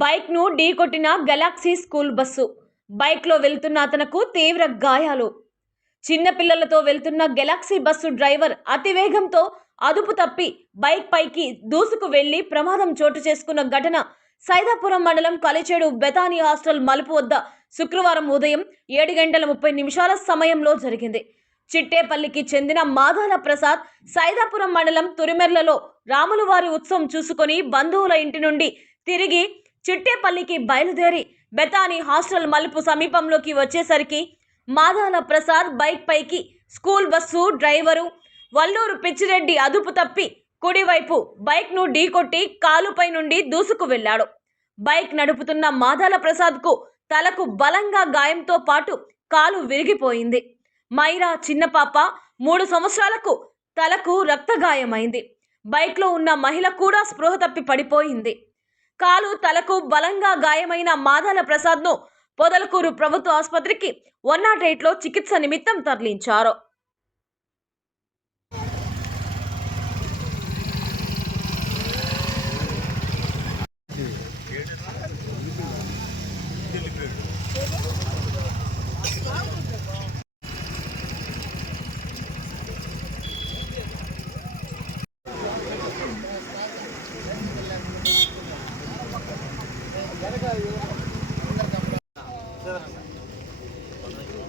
బైక్ను ఢీకొట్టిన galaxy school bus. బైక్లో వెళ్తున్న అతనకు తీవ్ర గాయాలు. చిన్న పిల్లలతో వెళ్తున్న గెలాక్సీ బస్సు డ్రైవర్ అతివేగంతో అదుపు తప్పి బైక్ పైకి దూసుకు వెళ్ళి ప్రమాదం చోటు చేసుకున్న ఘటన సైదాపురం మండలం కలిచేడు బెతానీ హాస్టల్ మలుపు వద్ద శుక్రవారం ఉదయం ఏడు గంటల ముప్పై నిమిషాల సమయంలో జరిగింది. చిట్టేపల్లికి చెందిన మాదాల ప్రసాద్ సైదాపురం మండలం తురిమెర్లలో రాములవారి ఉత్సవం చూసుకొని బంధువుల ఇంటి నుండి తిరిగి చిట్టేపల్లికి బయలుదేరి బెతాని హాస్టల్ మలుపు సమీపంలోకి వచ్చేసరికి మాదాల ప్రసాద్ బైక్ పైకి school bus driver Valluru Pichireddy అదుపు తప్పి కుడివైపు బైక్ను ఢీకొట్టి కాలుపై నుండి దూసుకు వెళ్ళాడు. బైక్ నడుపుతున్న మాదాల ప్రసాద్కు తలకు బలంగా గాయంతో పాటు కాలు విరిగిపోయింది. మైరా చిన్న పాప మూడు సంవత్సరాలకు తలకు రక్తగాయమైంది. బైక్లో ఉన్న మహిళ కూడా స్పృహ తప్పి పడిపోయింది. కాలు తలకు బలంగా గాయమైన మాదాల ప్రసాద్ను పొదలకూరు ప్రభుత్వ ఆసుపత్రికి వన్ నాట్ ఎయిట్లో చికిత్స నిమిత్తం తరలించారు.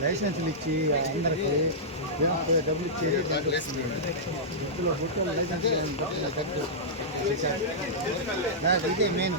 లైసెన్సులు ఇచ్చి అందరికి డబ్బులు ఇచ్చి ఇందులో పుట్టిన లైసెన్స్ నాకు ఇదే మెయిన్